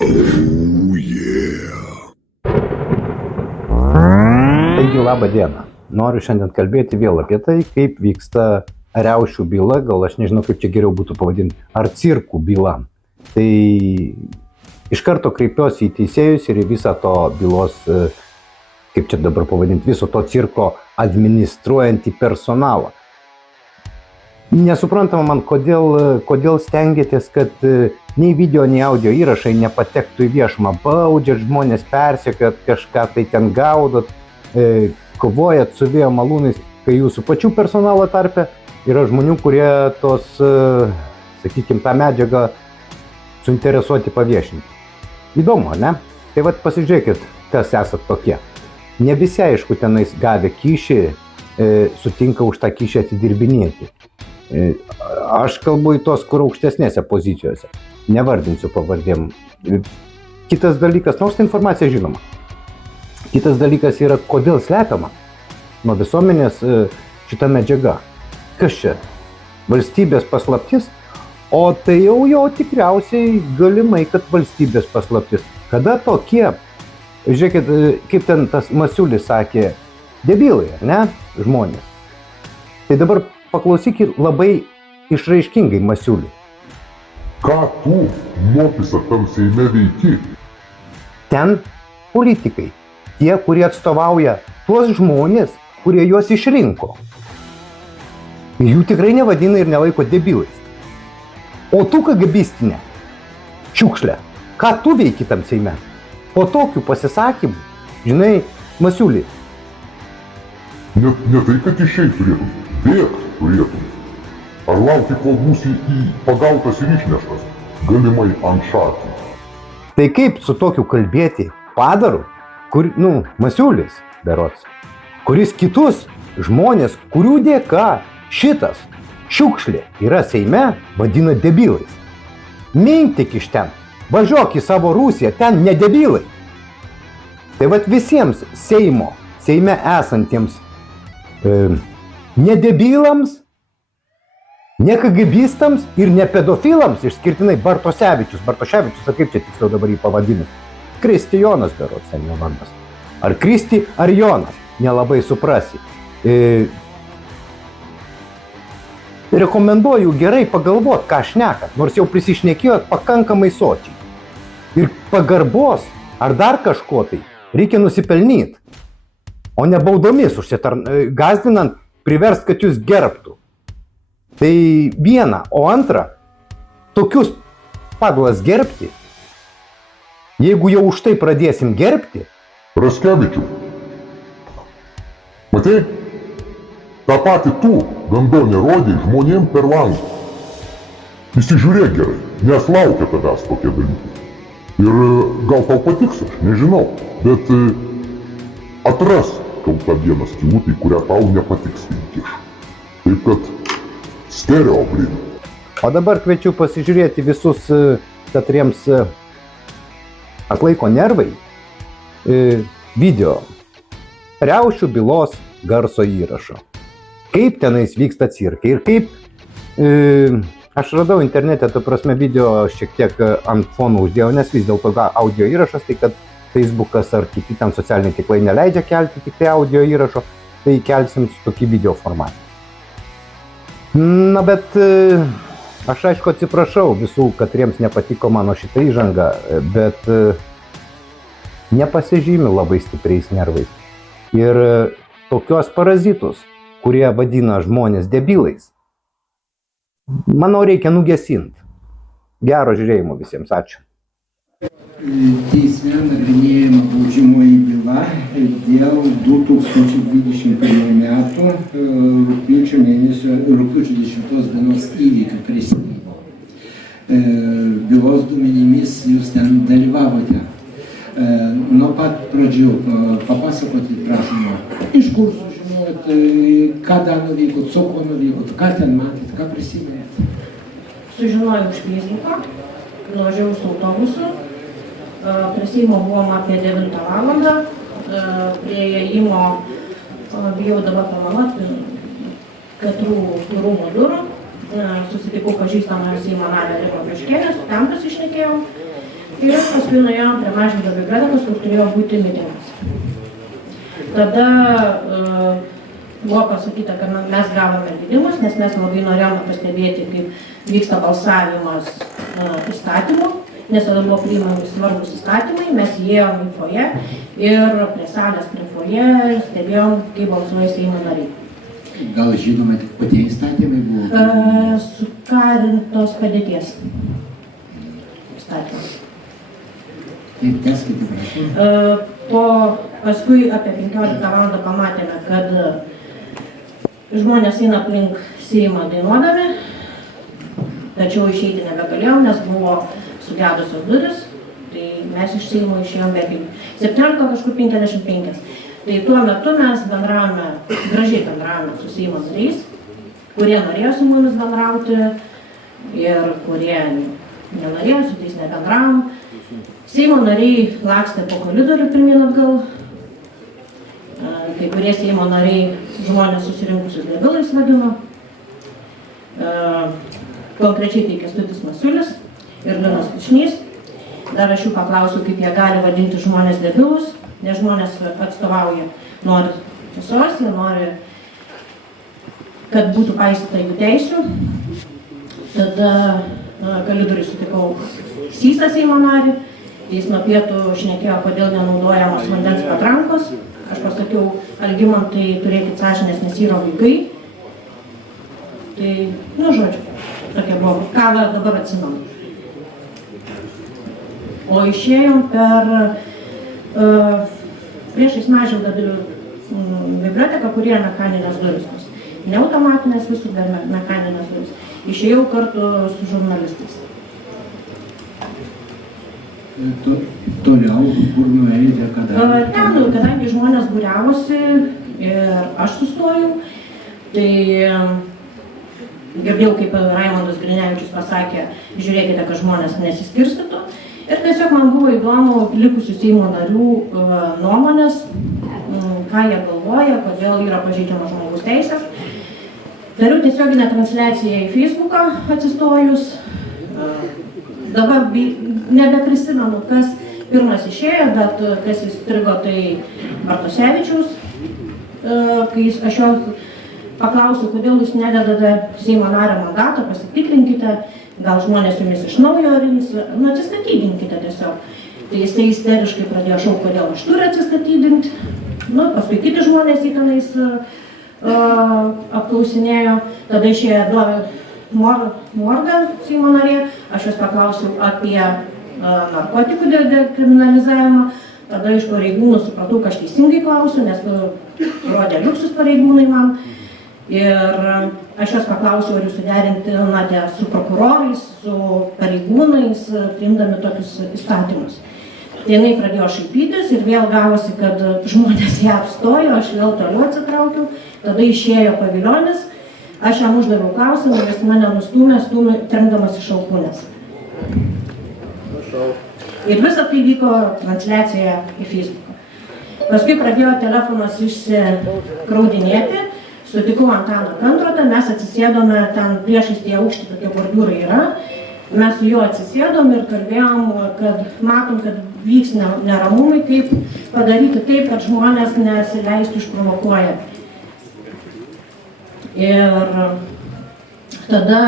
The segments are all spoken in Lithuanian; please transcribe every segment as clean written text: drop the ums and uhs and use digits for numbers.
Oh yeah. Taigi, laba diena. Noriu šiandien kalbėti vėl apie tai, kaip vyksta riaušių byla, gal aš nežinau, kaip čia geriau būtų pavadinti, ar cirkų byla. Tai iš karto kreipiuosi į teisėjus ir į visą to bylos, kaip čia dabar pavadinti, viso to cirko administruojantį personalą. Nesuprantama man, kodėl stengiatės, kad nei video, nei audio įrašai nepatektų į viešumą. Baudžiat žmonės, persekiojat kažką, tai ten gaudot, kovojat su vėjo malūnais, kai jūsų pačių personalo tarpe yra žmonių, kurie tos, sakykime, tą medžiagą suinteresuoti paviešinti. Įdomu, ne? Tai vat pasižiūrėkit, kas esat tokie. Ne visi, aišku, tenais gavę kyšį, sutinka už tą kyšį atidirbinėti. Aš kalbu į tos, kur aukštesnėse pozicijose. Nevardinsiu pavardėm. Kitas dalykas, nors ta informacija žinoma. Kitas dalykas yra, kodėl slepiama nuo visuomenės šita medžiaga. Kas čia? Valstybės paslaptis? O tai jau tikriausiai galimai, kad valstybės paslaptis. Kada tokie, žiūrėkit, kaip ten tas Masiulis sakė, debilai, ne, žmonės. Tai dabar paklausykit labai išraiškingai Masiulį. Ką tu, mokisa, tam Seime veiki? Ten politikai, tie, kurie atstovauja tuos žmonės, kurie juos išrinko. Ir jų tikrai nevadina ir nelaiko debilais. O tu KGBistinė, šiukšlė, ką tu veiki tam Seime? Po tokių pasisakymų, žinai, Masiulį. Ne tai, kad išeit turėtum, bėgt turėtum. Ar lauki, kol būsi pagautas ir išneštas, galimai ant šakių. Tai kaip su tokiu kalbėti padaru, Masiulis, berods, kuris kitus žmonės, kurių dėka šitas šiukšlė yra Seime, vadina debilais. Mink tik iš ten, važiuok į savo Rusiją, ten ne debilai. Tai vat visiems Seime esantiems ne debilams, ne KGBistams ir ne pedofilams, išskirtinai Bartoševičius, ar kaip čia tiksliau dabar jį pavadinus, Kristijonas berods, ten jo vardas. Ar Kristi, ar Jonas, nelabai suprasi. Rekomenduoju gerai pagalvot, ką šnekat, nors jau prisišnekėjot pakankamai sočiai. Ir pagarbos, ar dar kažko tai, reikia nusipelnyti, o ne baudomis gazdinant, priverst, kad jūs gerbtų. Tai viena, o antra, tokius padlas gerbti, jeigu jau už tai pradėsim gerbti. Raskevičiau, matei, tą patį tu, gandonė, rodai žmonėm per langą. Įsižiūrėk gerai, nes laukia tavęs tokie dalykai. Ir gal tau patiks, aš nežinau, bet atras tau vieną skylutę, kurią tau nepatiks įkiš. Taip kad stereo, blin. O dabar kviečiu pasižiūrėti visus, katriems atlaiko nervai, video riaušių bylos garso įrašo. Kaip tenais vyksta cirkai ir kaip, aš radau internete, ta prasme, video šiek tiek ant fono uždėjau, nes vis dėlto audio įrašas, tai kad Facebookas ar kiti ten socialiniai tinklai neleidžia kelti tik tai audio įrašo, tai kelsim tokį video formatą. Na, bet aš aišku atsiprašau visų, katriems nepatiko mano šitą įžangą, bet nepasižymiu labai stipriais nervais. Ir tokios parazitus, kurie vadina žmonės debilais, manau, reikia nugesinti. Gero žiūrėjimo visiems, ačiū. Teisme nagrinėjama baudžiamoji byla dėl 2021 metų rugpjūčio 10 dienos įvykių prie Seimo. Bylos duomenimis jūs ten dalyvavote. Nuo pat pradžių papasakoti prašoma, iš kur sužinojot, kada nuvykot, su kuo nuvykot, ką ten matėt, ką prisiminėt? Sužinojau iš Facebooką, nuvažiavau su autobusu. Prie Seimo buvom apie 9 valandą, prie įėjimo, bijau dabar pameluoti, 4 rūmų durų, susitikau pažįstamą Seimo narę Rimą Peškienę, ten pasišnekėjau. Ir paskui nuėjom prie Mažvydo bibliotekos, kur turėjo būti mitingas. Tada buvo pasakyta, kad mes gavome leidimus, nes mes labai norėjome pastebėti, kaip vyksta balsavimas įstatymų, nes tada buvo priimami svarbus įstatymai, mes įėjom į foje ir prie salės prie foje stebėjom, kaip balsuoja Seimo nariai. Gal žinome, tik patie įstatymai buvo? Sukarintos padėties įstatymas. Taip, teskite, prašau. Paskui apie 15 valandą pamatėme, kad žmonės eina aplink Seimą dainuodami, tačiau išeiti nebegalėjom, nes buvo sugedusios duris, tai mes iš Seimo išėjom be 17 kažkur 55. Tai tuo metu mes gražiai bendravome su Seimo nariais, kurie norėjo su mumis bendrauti ir kurie nenorėjo, su tais nebendravom. Seimo nariai lakstė po koridorių pirmyn atgal, kai kurie Seimo nariai žmonės susirinkusius debilais vadino, konkrečiai tai Kęstutis Masiulis ir Linas Kušnys. Dar aš jų paklausiu, kaip jie gali vadinti žmonės debilus, nes žmonės atstovauja, nori tiesos, jie nori, kad būtų paisyta jų teisių. Tada koridoriui sutikau Sysą Seimo narį. Jis nuo pietų šnekėjo, kodėl nenaudojamos vandens patrankos. Aš pasakiau, Algimantai, turėkit sąžinės, nes yra vaikai. Tai, žodžiu, tokia buvo, ką dabar atsimenu. O išėjom per priešais Mažvydo biblioteką, kur yra mechaninės duris. Ne automatinės visų, bet mechaninės duris. Išėjau kartu su žurnalistais. Toliau, kur nuėjote, kada? Ten, kadangi žmonės būriavosi ir aš sustojau, tai girdėjau, kaip Raimondas Grinevičius pasakė, žiūrėkite, kad žmonės nesiskirstytų. Ir tiesiog man buvo įdomu likusių Seimo narių nuomonės, ką jie galvoja, kodėl yra pažeidžiama žmogaus teisės. Dariau tiesioginę transliaciją į Facebooką atsistojus. Dabar nebeprisimenu, kas pirmas išėjo, bet kas įstrigo, tai Bartosevičiaus. Kai aš jo paklausiu, kodėl jūs nededate Seimo nario mandato, pasitikrinkite, gal žmonės jumis iš naujo rinks, atsistatydinkite tiesiog. Tai jisai isteriškai pradėjo šaukti, kodėl aš turiu atsistatydinti. Paskui kiti žmonės jį tenais apklausinėjo, tada išėjo Morgan, Seimo narė, aš jos paklausiau apie narkotikų dekriminalizavimą, tada iš pareigūnų supratau, kad aš teisingai klausiu, nes rodė liuksus pareigūnai man. Ir aš jos paklausiau, ar jūs suderinate su prokurorais, su pareigūnais, priimdami tokius įstatymus. Tai jinai pradėjo šaipytis ir vėl gavosi, kad žmonės ją apstojo, aš vėl toliau atsitraukiau, tada išėjo Paviljonis. Aš jam uždaviau klausimą, jis mane nustūmė, trenkdamas iš alkūnės. Ir visą tai vyko transliacijoje į Facebooką. Paskui pradėjo telefonas išsikraudinėti, sutikau Antaną Kandrotą, mes atsisėdome, ten priešais tie aukšti tokie bordiūrai yra, mes su juo atsisėdom ir kalbėjom, kad matom, kad vyks neramumai, kaip padaryti taip, kad žmonės nesileistų išprovokuoja. Ir tada,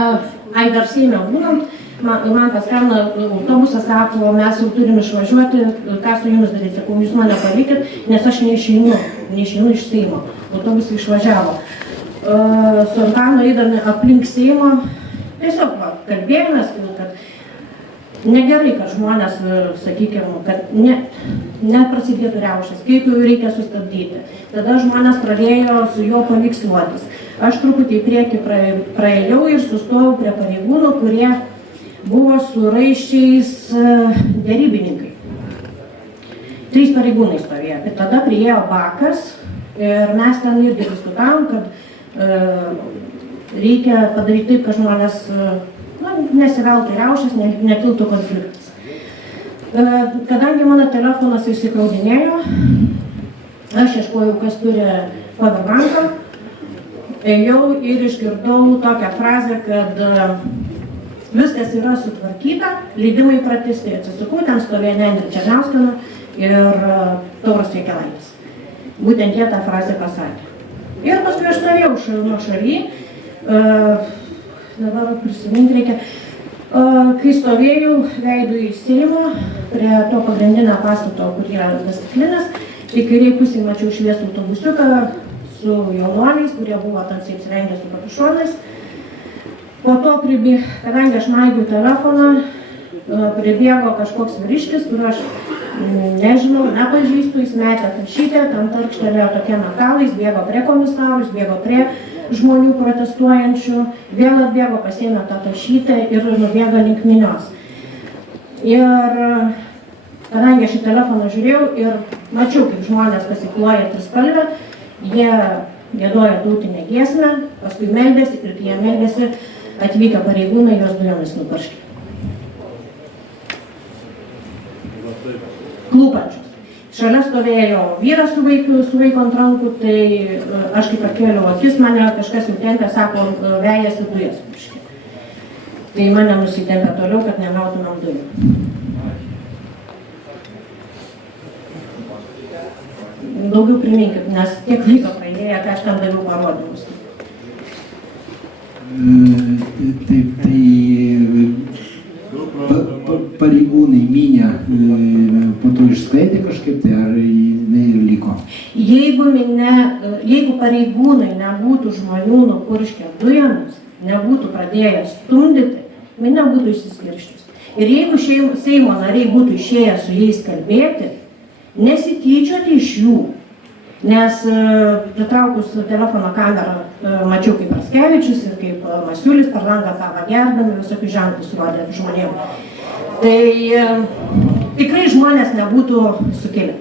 dar Seime būnant, man paskambino autobusas, sako, mes jau turim išvažiuoti, ką su jumis daryti, sakau, jūs mane palikit, nes aš neišeinu iš Seimo. Autobusai išvažiavo. Su Antanu eidami aplink Seimą, tiesiog kalbėjomės, kad negerai, kad žmonės, sakykime, kad neprasidėtų riaušės, kaip jau reikia sustabdyti. Tada žmonės pradėjo su juo paveiksluotis. Aš truputį į priekį praėjau ir sustojau prie pareigūnų, kurie buvo su raiščiais derybininkai. 3 pareigūnai stovėjo. Ir tada priėjo Bakas ir mes ten irgi diskutavom, kad reikia padaryti taip, kad žmonės nesiveltų riaušės, nekiltų konfliktas. Kadangi mano telefonas išsikraudinėjo, aš ieškojau, kas turi powerbanką. Ėjau ir išgirdau tokią frazę, kad viskas yra sutvarkyta, leidimai pratęsti. Atsisukau, ten stovėjo Nendrė Černiauskienė ir Tauras Jekelaitis. Būtent jie tą frazę pasakė. Ir paskui aš stovėjau nuo šaly, dabar prisiminti reikia, kai stovėjau veidų į Seimo, prie to pagrindinio pastato, kur yra Vestiklinas, tai kairiai pusėje mačiau šviesų autobusiuką su jaunuoliais, kurie buvo tamsiai apsirengę su kapišonais. Po to kadangi aš maigiau telefoną, pribėgo kažkoks vyriškis, kur aš nežinau, nepažįstu, jis metė tašytę, ten tarkštelėjo tokie metalai, jis bėgo prie komisarų, jis bėgo prie žmonių protestuojančių, vėl atbėgo, pasiėmė tą tašytę ir nubėgo link minios. Ir kadangi aš į telefoną žiūrėjau ir mačiau, kaip žmonės pasikloja trispalvę, jie giedojo tautinę giesmę, paskui meldėsi ir kai jie meldėsi, atvykę pareigūnai jos dujomis nubarškė. Klūpančius. Šalia stovėjo vyras su vaiku ant rankų, tai aš kaip pakėliau akis, mane kažkas jau tempė, sako, vejasi dujas. Tai mane nusitempė toliau, kad negautumėm dujų. Daugiau priminkit, nes tiek laiko praėjo, kad aš tam daviau parodymus. Taip, tai pareigūnai minę po to išsklaidė kažkaip, tai ar jinai ir liko? Jeigu pareigūnai nebūtų žmonių nupurškę dujomis, nebūtų pradėję stumdyti, minė būtų išsiskirščius. Ir jeigu Seimo nariai būtų išėję su jais kalbėti, nesityčioti iš jų, nes pritraukus telefono kamerą mačiau kaip Raskevičius ir kaip Masiulis per langą kavą gerdami, visokius ženklus rodė žmonėms. Tai tikrai žmonės nebūtų sukilę.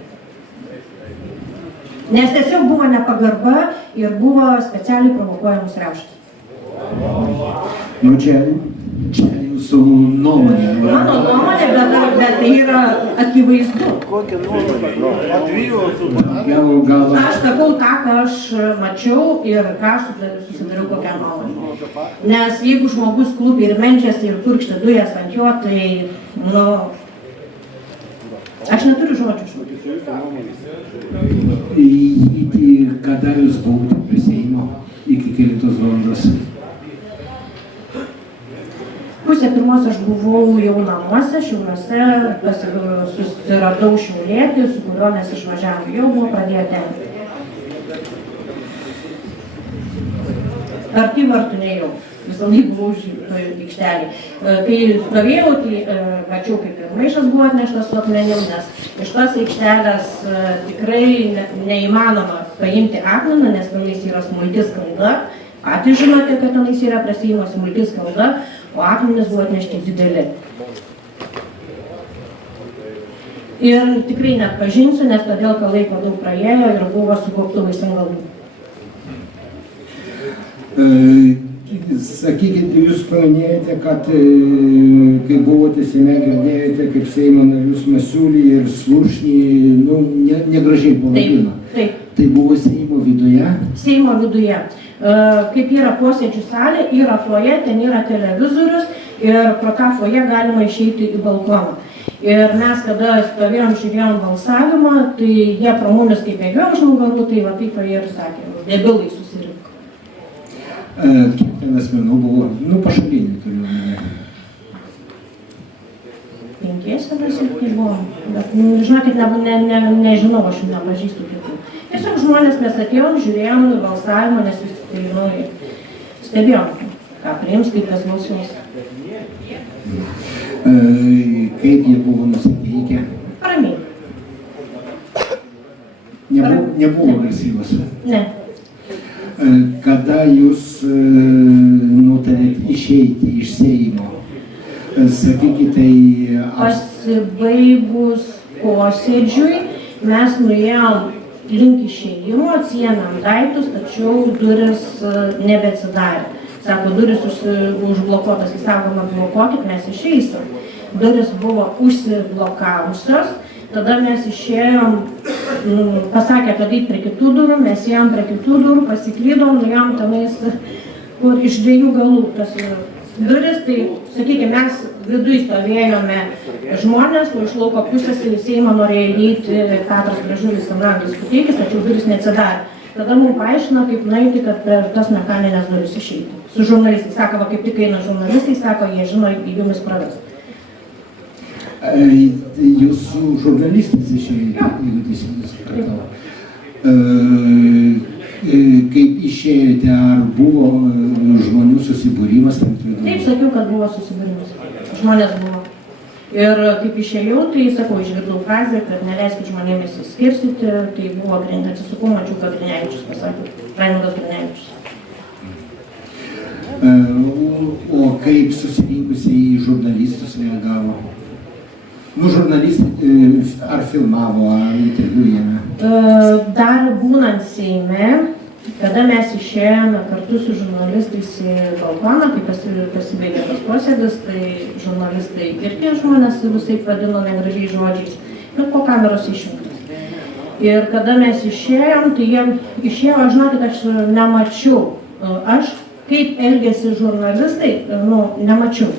Nes tiesiog buvo nepagarba ir buvo specialiai provokuojamus riaušės. Nu, čia jūsų nuomonė. Mano nuomonė, bet tai yra akivaizdu. Aš sakau tą, ką aš mačiau ir ką aš susidariau kokią nuomonę. Nes jeigu žmogus klubi ir meldžiasi ir purkšti dujas ant jo, tai, aš neturiu žodžių. Iki kada jūs buvote prie Seimo? Iki kelintos valandos? Pusę pirmos aš buvau jau namuose, Šiauliuose, susiradau šiaulietį, su kuriuo mes išvažiavome, jau buvo pradėję tempti. Arti vartų nejau, visą laiką buvau toj aikštelėj. Kai stovėjau, tai mačiau, kaip ir maišas buvo atneštas su akmenim, nes iš tos aikštelės tikrai neįmanoma paimti akmeną, nes tenais yra smulki skalda. Patys žinote, kad tenais yra prie Seimo smulki skalda, o akmenys buvo atnešti dideli. Ir tikrai net pažinsiu, nes todėl, kad laiko daug praėjo ir buvo su gobtuvais ant galvų. Sakykit, jūs paminėjote, kad kai buvote Seime, girdėjote, kaip Seimo narius Masiulį ir Slušnį, negražiai pavadino. Taip. Tai buvo Seimo viduje? Seimo viduje. Kaip yra posėdžių salė, yra foje, ten yra televizorius ir pro tą foje galima išeiti į balkoną. Ir mes, kada stovėjom, žiūrėjom balsavimą, tai jie pro mumis kaip bėgėjo už nugarų, tai va taip foje ir sakė, debilai susirinko. Kiek ten asmenų buvo? Pašalinių turiu omeny. 5 ar 7 buvo, bet žinokit, nežinau, aš jų nepažįstu kitų. Tiesiog žmonės mes atėjom, žiūrėjom balsavimą, nes vis tik tai stebėjom, ką priims, kaip tas balsuos. Kaip jie buvo nusiteikę? Ramiai. Nebuvo agresyvus? Ne. Kada jūs nutarėt išeiti iš Seimo? Sakykite, tai... Pasibaigus posėdžiui mes nuėjom link išėjimo, atsiėmėm daiktus, tačiau duris nebeatsidarė. Sako, duris užblokuotas, jis sako, blokuokit, mes išeisim. Duris buvo užsiblokavusios, tada mes išėjom, pasakė, kad eit prie kitų durų, mes ėjom prie kitų durų, pasiklydom, nuėjom tenais, kur iš 2 galų, tas duris, tai, sakykime, mes viduje stovėjome žmonės, kur iš lauko pusės į Seimą norėjo įeiti Petras Gražulis ir Naglis Puteikis, tačiau duris neatsidarė. Tada mums paaiškino, kaip nueiti, kad per tas mechaninės duris išeiti. Su žurnalistais, sako, va, kaip tik eina žurnalistai, sako, jie žino, jumis praves. Jūs su žurnalistais išėjote, jeigu teisingai supratau. Kaip išėjote, ar buvo žmonių susibūrimas? Taip, sakiau, kad buvo susibūrimas. Žmonės buvo. Ir kaip išėjau, tai sakau, išgirdau frazę, kad neleiskit žmonėmis įskirstyti, tai buvo atsisukau, mačiau, kad Grinevičius pasakė, Raimundas Grinevičius. O kaip susirinkusiai žurnalistus reagavo? Nu, žurnalistai ar filmavo, ar interviujame? Dar būnant Seime, kada mes išėjome kartu su žurnalistais į balkoną, kai pasibaigė tas posėdis, tai žurnalistai irgi žmonės visaip vadino negražiais žodžiais, bet po kameros išjungtas. Ir kada mes išėjom, tai jie išėjo, aš žinokit, aš nemačiau. Aš, kaip elgėsi žurnalistai, nemačiau.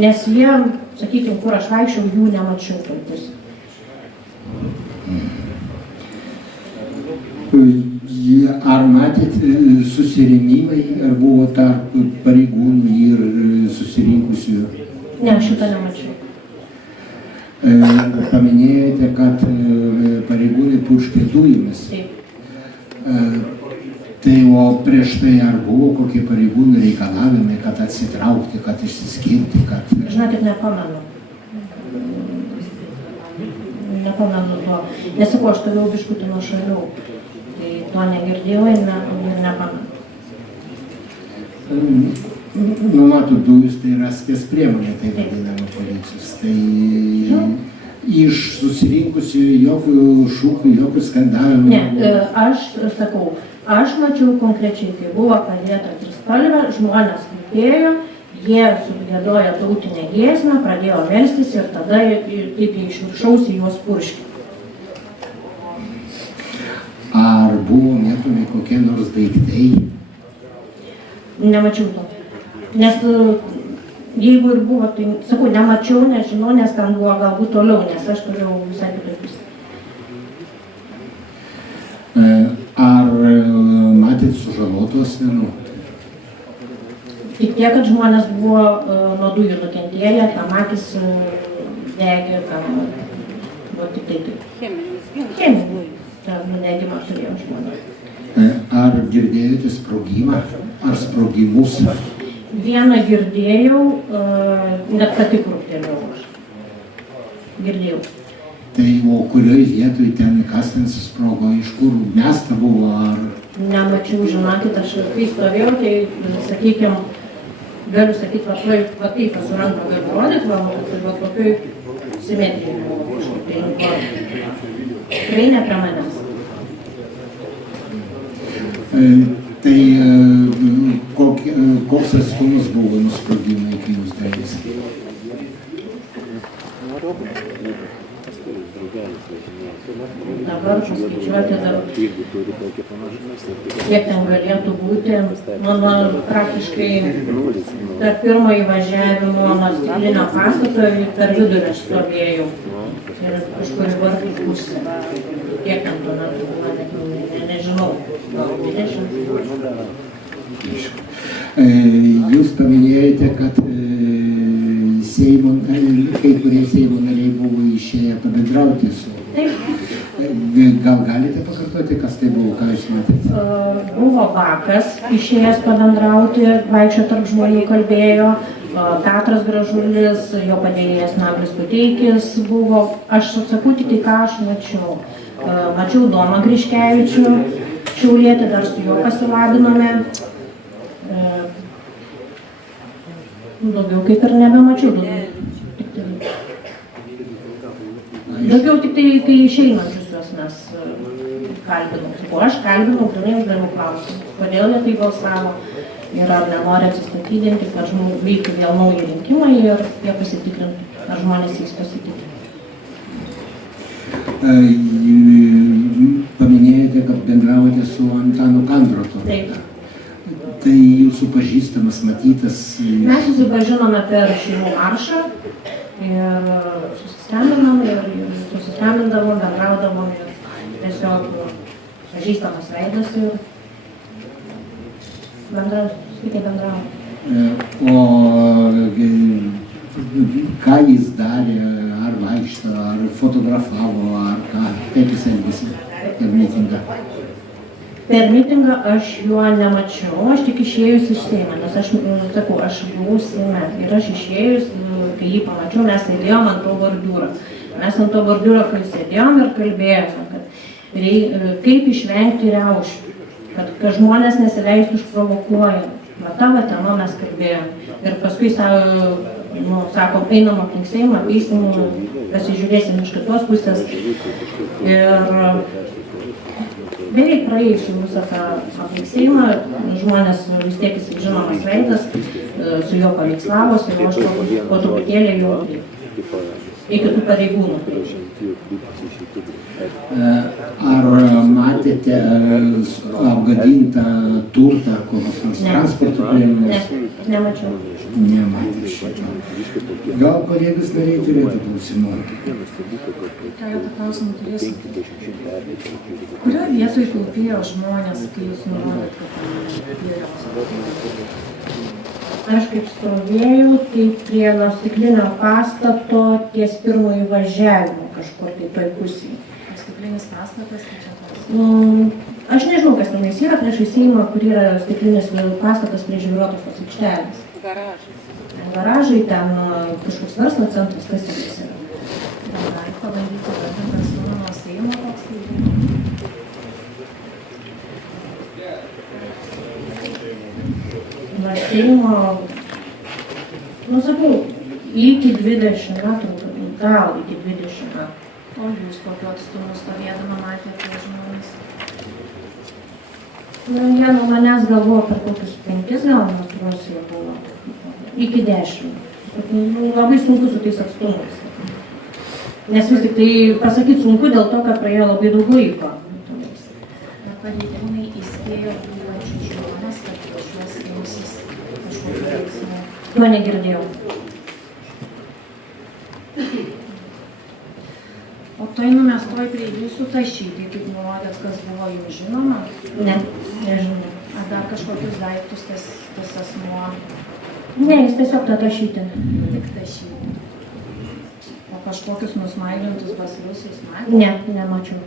Nes jie, sakykime, kur aš vaikščiau, jų nemačiau kartus. Ar matėt susirėmimai, ar buvo tarp pareigūnų ir susirinkusių? Ne, šitą nemačiau. Paminėjote, kad pareigūnai purškė dujomis. Taip. Tai o prieš tai ar buvo kokie pareigūnų reikalavimai, kad atsitraukti, kad išsiskirti, kad... Žinokit, nepamenu. Nepamenu to. Nesakau, aš turėjau biškutį nuo šalių. Tai to negirdėjau ir nepamenu. Nu, matot, dujus tai yra spės priemonė, tai vadinama policijos. Tai iš susirinkusių jokių šūkių, jokių skandalų. Ne, aš sakau, aš mačiau konkrečiai, kai buvo padėta trispalvė, žmonės kalbėjo, jie sugiedojo tautinę giesmę, pradėjo melstis ir tada taip iš viršaus į juos purškė. Ar buvo mėtomi kokie nors daiktai? Nemačiau to. Nes jeigu ir buvo, tai sakau, nemačiau, nežinau, nes ten buvo galbūt toliau, nes aš turėjau visai kitokius. Ar matėt sužalotų asmenų? Tik tiek, kad žmonės buvo nuo dujų nukentėję, tam akis degė, tam buvo tik tai taip. Cheminis. Nudegimą turėjom žmonės. Ar girdėjote sprogimą ar sprogimus? Vieną girdėjau, net pati krūptelėjau aš. Girdėjau. Tai o kurioj vietoj ten kas ten susprogo, iš kur miesta buvo ar... Nemačiau, žinokit, aš kai stovėjau, tai sakykime, galiu sakyti, va taip pasuranką galiu rodyti, va kokioj simetrijai buvo kažkaip. Tikrai ne prie manęs. Tai koks atstumas buvo nuo sprogimo iki jūs dalis? Dabar paskaičiuoti dar, kiek ten galėtų būti. Mano praktiškai per pirmą įvažiavimo nuo stiklinio pastato per vidurį aš stovėjau. Ir kažkur į vartų pusę. Kiek ten to metu, nežinau, gal 20. Jūs paminėjote, kad Seimo, kai kurie Seimo nariai buvo išėję pabendrauti su... Gal galite pakartoti, kas tai buvo, ką jūs matėte? Buvo Bakas išėjęs pabendrauti, vaikščio tarp žmonių kalbėjo, Petras Gražulis, jo padėjėjas Naglis Puteikis buvo. Aš sakau tik tai, ką aš mačiau. Mačiau Domą Griškevičių, Šiaulietį, dar su juo pasilabinome. Daugiau kaip ir nebemačiau. Daugiau tik tai, kai išeinančius juos mes kalbinau. O aš kalbinau, grynai uždaviau klausimus. Kodėl jie tai balsavo ir ar nenori atsistatydinti, kad vyktų vėl nauji rinkimai ir jie pasitikrintų, ar žmonės jais pasitikė. Paminėjote, kad bendravote su Antanu Kandrotu. Taip. Tai jūsų pažįstamas, matytas. Mes susipažinome per šeimų maršą ir susiskambinom ir susiskambindavom, bendraudavom ir tiesiog pažįstamas veidas ir bendravom. O ką jis darė, ar vaikšto, ar fotografavo, ar ką, kaip jis elgėsi per mitingą? Per mitingą aš jo nemačiau, aš tik išėjus iš Seimo, nes aš sakau, aš buvau Seime ir aš išėjus, kai jį pamačiau, mes sėdėjom ant to bordiūro. Mes ant to bordiūro, kai sėdėjom ir kalbėjome, kad kaip išvengti riaušių, kad žmonės nesileistų išprovokuojami. Va tą temą mes kalbėjom. Ir paskui sakom, einam aplink Seimą, apeisim, pasižiūrėsim iš kitos pusės. Ir beveik praėjusiu visą tą aplink Seimą, žmonės vis tiek jis žinomas veidas, su juo paveikslavosi ir aš po truputėlį jau iki tų pareigūnų. Ar matėte apgadintą turtą, kokios nors transporto priemonės? Ne, nemačiau. Nematė šito. Gal kolegos nariai turėtų klausimų? Keletą klausimų turėsim. Kurioje vietoje klūpėjo žmonės, kai jūs nurodėt, kad klūpėjo? Aš kaip stovėjau, tai prie stiklinio pastato ties pirmojo važiavimo kažkur tai toj pusėje. Stiklinis pastatas, tai čia klausimas. Aš nežinau, kas tenais yra priešai Seimą, kur yra stiklinis pastatas prie Žvyruotos aikštelės. Garažai, ten kažkoks verslo centras, kas jis yra. Galit pabandyti vardintas nuo Seimo koks tai? Nuo Seimo, sakau, iki 20 metų, gal iki 20 metų. O jūs kokiu atstumu stovėdama matėte žmonės? Jie nuo manęs gal buvo per kokius 5 gal metrus jie buvo. Iki 10. Labai sunku su tais atstumais. Nes vis tik tai pasakyti sunku dėl to, kad praėjo labai daug laiko. Pareigūnai įspėjo būvančius žmonės, kad šiuos imsis kažkokiu veiksmu. To negirdėjau. O toj numestoj prie jūsų tašyti, kaip nurodėt, kas buvo jums žinoma? Ne, nežinau. Ar dar kažkokius daiktus tas asmuo? Ne, jis tiesiog tą tašyti. Tik tašyti. O kažkokius nusmailintus baslius jūs matėte? Ne, nemačiau.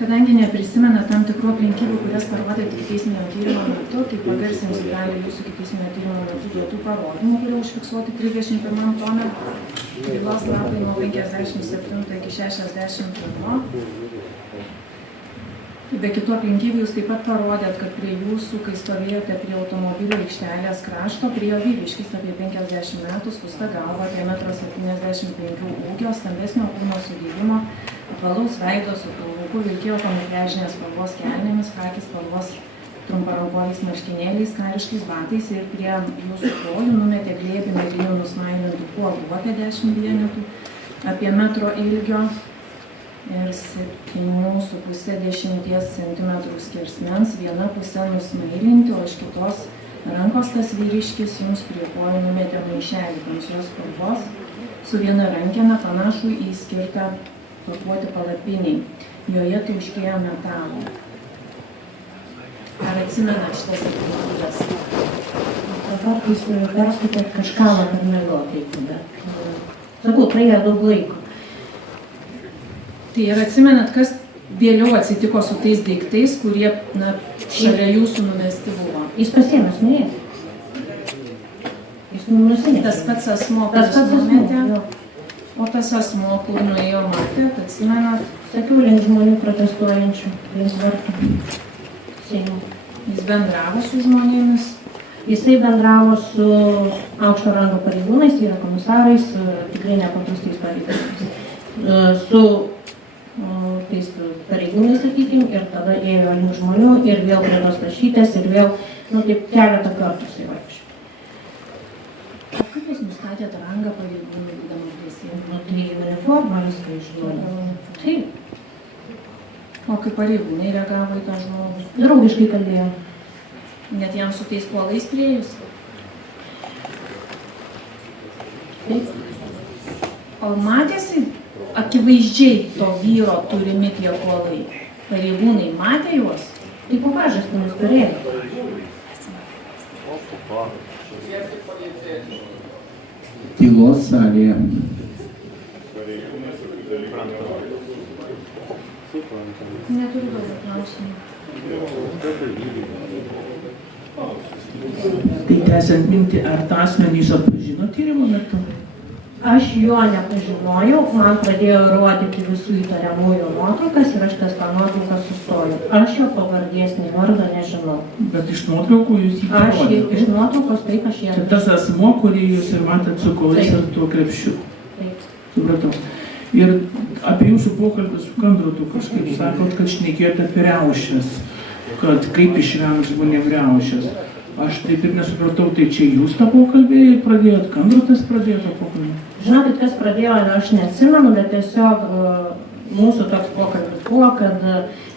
Kadangi neprisimena tam tikrų aplinkybių, kurias parodė ikiteisminio tyrimo metu, tai pagarsinsiu dalį jūsų ikiteisminio tyrimo metu duotų parodymų, kurie užfiksuoti 31 tome, bylos lapai nuo 57 iki 61. Be kitų aplinkybių jūs taip pat parodėt, kad prie jūsų, kai stovėjote prie automobilio aikštelės krašto, prie vyriškis apie 50 metų, skusta galva apie 1,75 m ūgio, stambesnio kūno sudėjimo, apvalaus veido su pilvuku, vilkėjo kamufliažinės spalvos kelnėmis, chaki spalvos trumparankoviais marškinėliais, kariškais batais ir prie jūsų kojų numetė glėbį medinių nusmailintų kuolų apie 10 vienetų, apie metro ilgio ir 7,5–10 cm skersmens, viena pusė nusmailinti, o iš kitos rankos tas vyriškis jums prie kojų numetė maišelį tamsios spalvos su viena rankena panašų į skirtą pakuoti palapiniai. Joje tauškėjo metalo. Ar atsimena šitas aplinkybės? Dabar, kai jūs perskaitėt kažką labai mėgo, tai tada. Sakau, praėjo daug laiko. Tai ir atsimenat, kas vėliau atsitiko su tais daiktais, kurie šalia jūsų numesti buvo? Jis pasiėmęs nuėjo. Jis nusinešė. Tas pats asmuo, kuris numetė? O tas asmuo, kur nuėjo, matėt, atsimenat? Sakiau, link žmonių protestuojančių, link vartų Seimo. Jis bendravo su žmonėmis? Jisai bendravo su aukšto rango pareigūnais, yra komisarais, tikrai nepaprastais pareigūnais. Su tais pareigūnais, sakykime, ir tada ėjo link žmonių ir vėl prie tos tašytės ir vėl, taip keletą kartų jisai vaikščiojo. O kaip jūs nustatėte? nustatėt rangą pareigūnų būdamas teisėjai? Nu, tai uniforma viską išduoda. Taip, O kaip pareigūnai reagavo į tą žmogų? draugiškai kalbėjo. Net jam su tais kuolais priejus? Taip. O matėsi akivaizdžiai to vyro turimi tie kuolai? Pareigūnai matė juos? Tai po pažastinis turėjo. Tylos salėje. Neturiu daugiau klausimų. Tai tęsiant mintį, ar tą asmenį jūs atpažino tyrimo metu? Aš jo nepažinojau, man pradėjo rodyti visų įtariamųjų nuotraukas ir aš tas tą nuotrauką sustojau. Aš jo pavardės nei vardo nežinau. Bet iš nuotraukų jūs jį Aš parodėte? iš nuotraukos taip aš ją. Tai tas asmo, kurį jūs ir matėt su kaulais Taip. ir tuo krepšiu. Taip. Supratau. Ir apie jūsų pokalbį su Kandrotu kažkaip sakot, kad šnekėjote apie riaušes, kad kaip išvengt žmonėm riaušes. Aš taip ir nesupratau, tai čia jūs tą pokalbį pradėjot, Kandrotas pradėjo tą pokalbį? Žinokit, kas pradėjo, aš neatsimenu, bet tiesiog mūsų toks pokalbis buvo,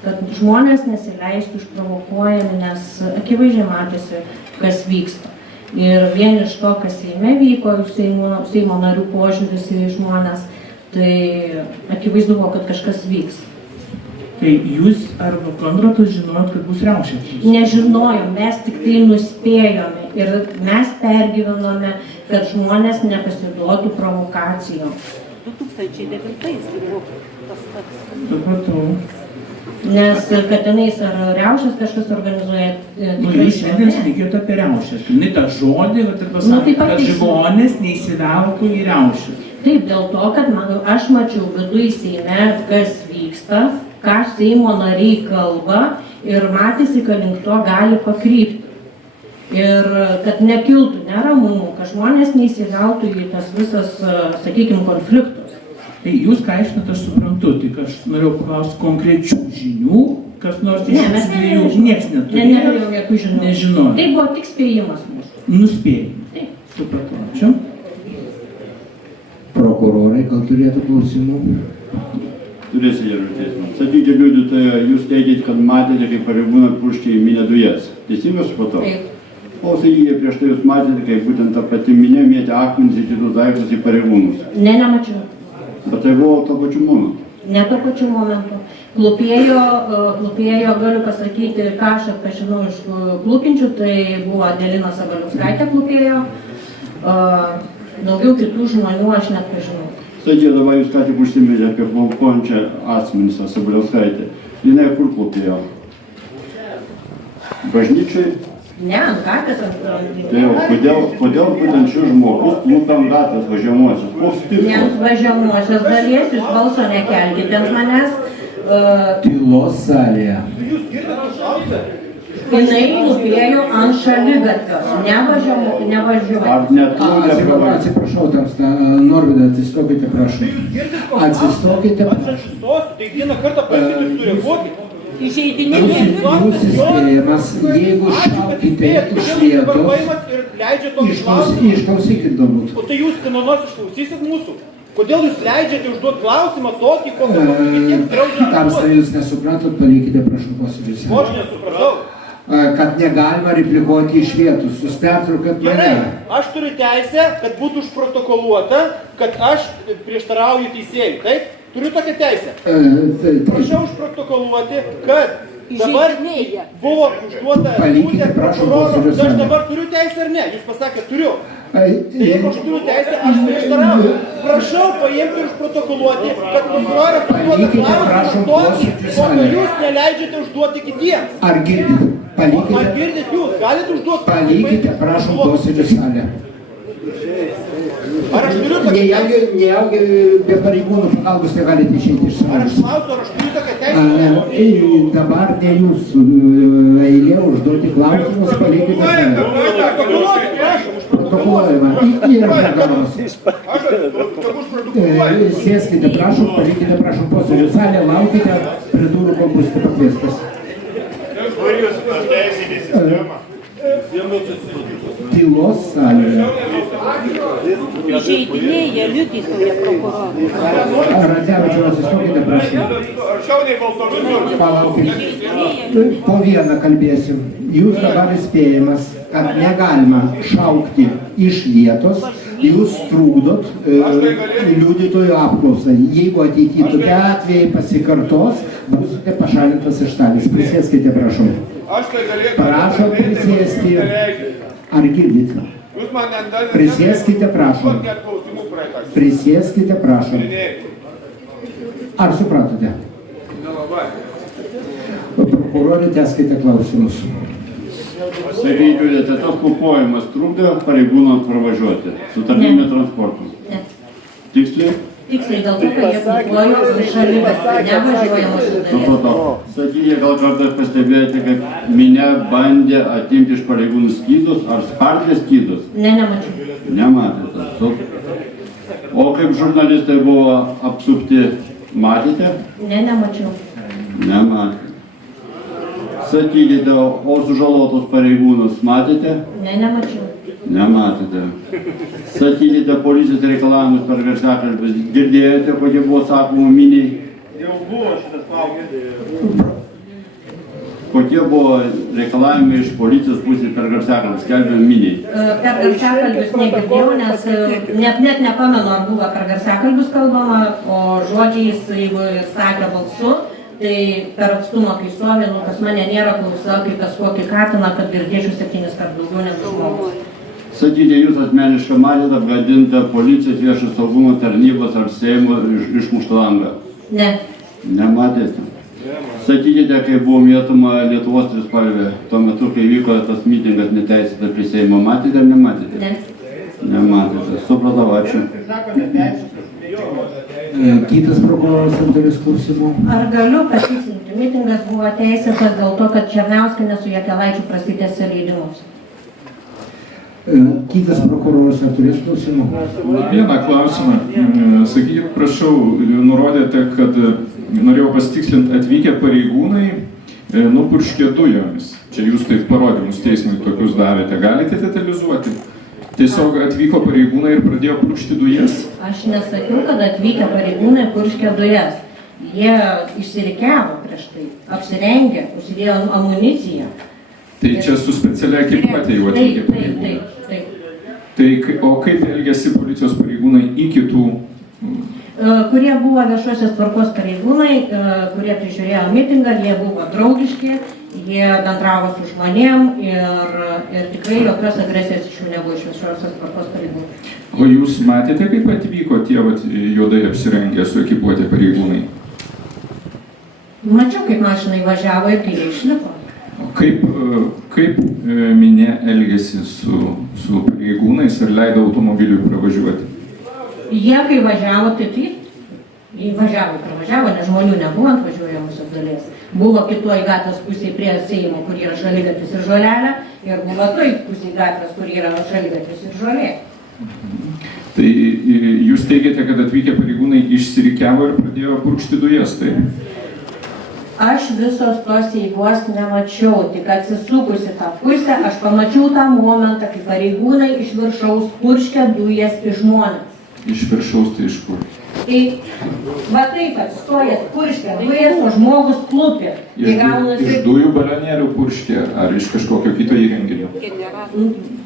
kad žmonės nesileistų išprovokuojami, nes akivaizdžiai matėsi, kas vyksta. Ir vien iš to, kas Seime vyko, Seimo narių požiūris į žmonės, tai akivaizdu buvo, kad kažkas vyks. Tai jūs arba Kandrotas žinojot, kad bus riaušės? Nežinojom, mes tik tai nuspėjome ir mes pergyvenome, kad žmonės nepasiduotų provokacijom. 2009 buvo tas pats. Supratau. Nes kad tenais ar riaušės kažkas organizuoja, Nu, tikrai jūs šiandien ne. šnekėjote apie riaušės. Tai tą žodį, vat ir Nu, pasakėte, tai kad patikslinkit. žmonės neįsiveltų į riaušės. Taip, dėl to, kad aš mačiau viduj Seime, kas vyksta, ką Seimo nariai kalba ir matėsi, kad link to gali pakrypti. Ir kad nekiltų neramumų, kad žmonės neįsiveltų į tas visas, sakykime, konfliktus. Tai jūs ką aiškinat, aš suprantu, tik aš norėjau paklausti konkrečių žinių, kas nors iš Ne, mes jūsų dviejų, nieks neturėjo. neturėjau jokių žinių. Nežinojau. Tai buvo tik spėjimas mūsų. Nuspėjimai. Taip. Supratau. Ačiū. Prokurorai gal turėtų klausimų? Turėsi ir teismą. Sakykite, liudytoja, jūs teigiate, kad matėte, kaip pareigūnai purškė į minę dujas. Teisingai supratau? Taip. O sakykite, prieš tai jūs matėte, kaip būtent ta pati minė mėtė akmenis ir kitus daiktus į pareigūnus. Ne, nemačiau. Bet tai buvo tuo pačiu momentu. Ne tuo pačiu momentu. Klupėjo, galiu pasakyti, ką aš atpažinau iš klupinčių, tai buvo Adelina Sabaliauskaitė klupėjo. Daugiau kitų žmonių aš net pažinau. Sakykite, dabar jūs ką tik užsiminėte apie plaukuojančią asmenys, Sabaliauskaitę. Jinai kur klupėjo? Bažnyčiai? Ne, ant gatvės Tai kodėl būtent šis žmogus klūpia ant gatvės važiuojamosios? Koks ne tikslas? ant važiuojamosios dalies, jūs balso nekelkite ant manęs. Tylos salėje. Jinai klupėjo ant šaligatvio, nevažiuoja. Ar netrūkė? Atsiprašau, tamsta, Norvydą, atsistokite, prašau. Atsistokite. Tai vieną kartą paimkite ir sureaguokite. Jūsų įspėjimas, jeigu šaukite iš vietos, Ir leidžiate tokį klausimą. išklausykit galbūt. O tai jūs kanonos išklausysit mūsų. Kodėl jūs leidžiate užduoti klausimą tokį, kokį kitiems draudžiate Tamsta, užduoti? jūs nesupratot, palikite, prašau, posėdžius. O aš nesupratau. Kad negalima replikuoti iš vietų, jūs pertraukat Gerai, mane. aš turiu teisę, kad būtų užprotokoluota, kad aš prieštarauju teisėjui, taip? Turiu tokią teisę. Prašau užprotokoluoti, kad dabar buvo užduota Palikite, prašau, posėdžio Aš salę. dabar turiu teisę ar ne? Jūs pasakėte, turiu. Jeigu aš turiu teisę, aš prieštarauju. Prašau paimti ir užprotokoluoti, kad prokuroras užduoda Palikite, klausimą prašom, tokį, posėdžių kokio salę. jūs neleidžiate užduoti kitiems. Ar girdit? Ar Palikite, girdit jūs? Galite užduoti? palikite, prašom, posėdžio salę. Ar aš turiu tokią teisę? Nejaugi be pareigūnų pagalbos negalite išeiti iš Ar aš salės. klausiu, ar aš turiu tokią teisę? Dabar ne jūsų eilė užduoti klausimus, palikite salę. Protokoluoti, prašom, Protokoluojama. Yra programos. Sėskite, prašom, palikite, prašom, posėdžio salę, laukite, prie durų, kol būsite pakviestas. Tylos salėje. Įžeidinėja liudytoja prokurorą. Radzevičiau, atsistokite, prašau. Palaukite. Po vieną kalbėsim. Jūs dabar įspėjimas, kad negalima šaukti iš vietos, jūs trukdot liudytojų apklausą. Jeigu ateityje tokie atvejai pasikartos, būsite pašalintas iš salės. Prisėskite, prašau. Prašau prisėsti. Ar girdite? Prisėskite, prašom. Prisėskite, prašom. Ar supratote? Prokurorė, tęskite klausimus. Sakykite, tai tas klupojimas trukdė pareigūnams pravažiuoti su tarnybiniu transportu? Ne. Tiksliai? Tiksliai dėl to, kad jie klupojo šaligatviu, nevažiuoja mašina. Supratau. Sakykite, gal kartais pastebėjote, kad minia bandė atimti iš pareigūnų skydus ar spardė skydus? Ne, nemačiau. Nematėte. O kaip žurnalistai buvo apsupti, matėte? Ne, nemačiau. Nematėte. Sakykite, o sužalotus pareigūnus matėte? Ne, nemačiau. Nematėte. Sakykite, policijos reikalavimus per garsiakalbius. Girdėjote, kokie buvo sakoma miniai? Jau buvo šitas klausimas. Kokie buvo reikalavimai iš policijos pusės per garsiakalbius, skelbiant miniai? Per garsiakalbius negirdėjau, nes net nepamenu, ar buvo per garsiakalbius kalbama, o žodžiais, jeigu sakė balsu, tai per atstumą, kai stovi, kas mane nėra klausa, kaip kas kokį katiną, kad girdėčiau 7 kartų daugiau negu žmogus. Sakykite, jūs asmeniškai matėte apgadintą policijos viešo saugumo tarnybos ar Seimo išmuštą langą? Ne. Nematėte? Sakykite, kai buvo mėtoma Lietuvos trispalvė, tuo metu, kai vyko tas mitingas neteisėtas prie Seimo, matėte ar nematėte? Ne. Nematėte. Supratau, ačiū. Kitas prokuroras Antolis klausimų. Ar galiu patikslinti, mitingas buvo teisėtas dėl to, kad Černiauskienė su Jakelaičiu prasitęsė leidimus? Kitas prokuroras turės klausimų. Vieną klausimą. Sakykit, prašau, nurodėte, kad norėjau pasitikslinti, atvykę pareigūnai nupurškė dujomis. Čia jūs taip parodymus teismui tokius davėte. Galite detalizuoti? Tiesiog atvyko pareigūnai ir pradėjo purkšti dujas? Aš nesakiau, kad atvykę pareigūnai purškė dujas. Jie išsirikiavo prieš tai, apsirengė, užsidėjo amuniciją. Tai čia su specialia ekipuotė jau atvykę pareigūnai. Taip. Tai, o kaip elgėsi policijos pareigūnai iki tų? Kurie buvo viešosios tvarkos pareigūnai, kurie prižiūrėjo mitingą, jie buvo draugiški, jie bendravo su žmonėm ir tikrai jokios agresijos iš jų nebuvo iš viešosios tvarkos pareigūnų. O jūs matėte, kaip atvyko tie juodai apsirengę su ekipuotė pareigūnai? Mačiau, kaip mašinai važiavo ir kai jie išlipo. Kaip minia elgėsi su pareigūnais ir leido automobiliui pravažiuoti? Jie, kai važiavo, tai pravažiavo, nes žmonių nebuvo ant važiuojamosios dalies. Buvo kitoj gatvės pusėje prie Seimo, kur yra šaligatvis ir žolelė, ir buvo toj pusėje gatvės, kur yra šaligatvis ir žolė. Tai jūs teigiate, kad atvykę pareigūnai išsirikiavo ir pradėjo purkšti dujas, taip? Aš visos tos eigos nemačiau, tik atsisukusi tą pusę, aš pamačiau tą momentą, kai pareigūnai iš viršaus purškė dujas į žmones. Iš viršaus tai iš kur? Tai va taip, atstojęs purškė dujas, o žmogus klūpė. Iš dujų balionierių purškė ar iš kažkokio kito įrenginio?